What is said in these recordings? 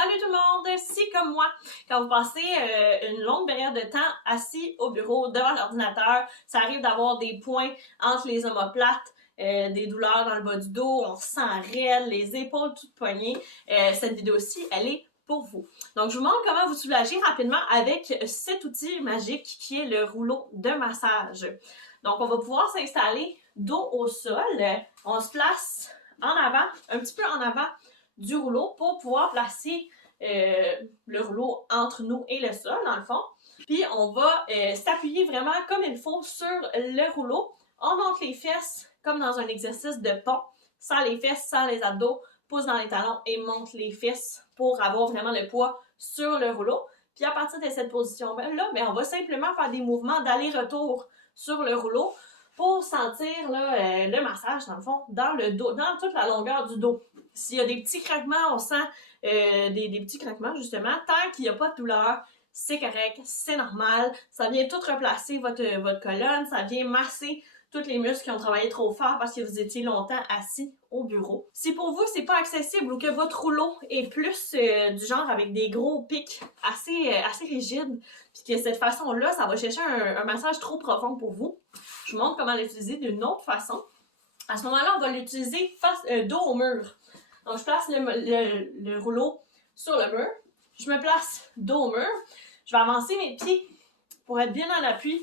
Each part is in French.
Salut tout le monde! Si comme moi, quand vous passez une longue période de temps assis au bureau devant l'ordinateur, ça arrive d'avoir des points entre les omoplates, des douleurs dans le bas du dos, on se sent raide, les épaules toutes poignées. Cette vidéo-ci, elle est pour vous. Donc, je vous montre comment vous soulager rapidement avec cet outil magique qui est le rouleau de massage. Donc, on va pouvoir s'installer dos au sol. On se place en avant, un petit peu en avant du rouleau pour pouvoir placer le rouleau entre nous et le sol, dans le fond. Puis, on va s'appuyer vraiment comme il faut sur le rouleau. On monte les fesses comme dans un exercice de pont. Sans les fesses, sans les abdos, pousse dans les talons et monte les fesses pour avoir vraiment le poids sur le rouleau. Puis à partir de cette position-là, on va simplement faire des mouvements d'aller-retour sur le rouleau pour sentir là, le massage, dans le fond, dans le dos, dans toute la longueur du dos. S'il y a des petits craquements, on sent des petits craquements, justement. Tant qu'il n'y a pas de douleur, c'est correct, c'est normal. Ça vient tout replacer votre colonne, ça vient masser tous les muscles qui ont travaillé trop fort parce que vous étiez longtemps assis au bureau. Si pour vous, c'est pas accessible ou que votre rouleau est plus du genre avec des gros pics assez rigides, puis que cette façon-là, ça va chercher un massage trop profond pour vous, je vous montre comment l'utiliser d'une autre façon. À ce moment-là, on va l'utiliser dos au mur. Donc, je place le rouleau sur le mur. Je me place dos au mur. Je vais avancer mes pieds pour être bien en appui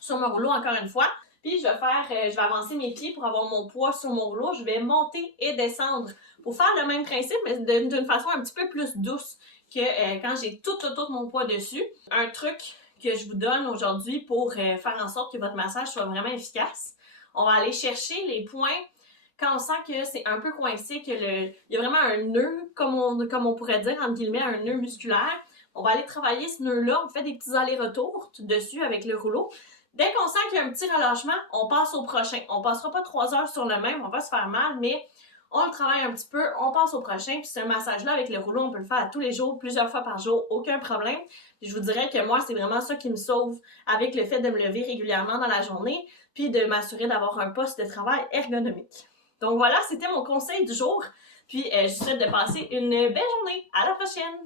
sur mon rouleau encore une fois. Puis, je vais avancer mes pieds pour avoir mon poids sur mon rouleau. Je vais monter et descendre pour faire le même principe, mais d'une façon un petit peu plus douce que quand j'ai tout mon poids dessus. Un truc que je vous donne aujourd'hui pour faire en sorte que votre massage soit vraiment efficace. On va aller chercher les points quand on sent que c'est un peu coincé, il y a vraiment un nœud, comme on pourrait dire, entre guillemets, un nœud musculaire. On va aller travailler ce nœud-là, on fait des petits allers-retours dessus avec le rouleau. Dès qu'on sent qu'il y a un petit relâchement, on passe au prochain. On passera pas 3 heures sur le même, on va se faire mal, mais on le travaille un petit peu, on passe au prochain. Puis ce massage-là avec le rouleau, on peut le faire à tous les jours, plusieurs fois par jour, aucun problème. Puis je vous dirais que moi, c'est vraiment ça qui me sauve avec le fait de me lever régulièrement dans la journée, puis de m'assurer d'avoir un poste de travail ergonomique. Donc voilà, c'était mon conseil du jour. Puis je vous souhaite de passer une belle journée. À la prochaine!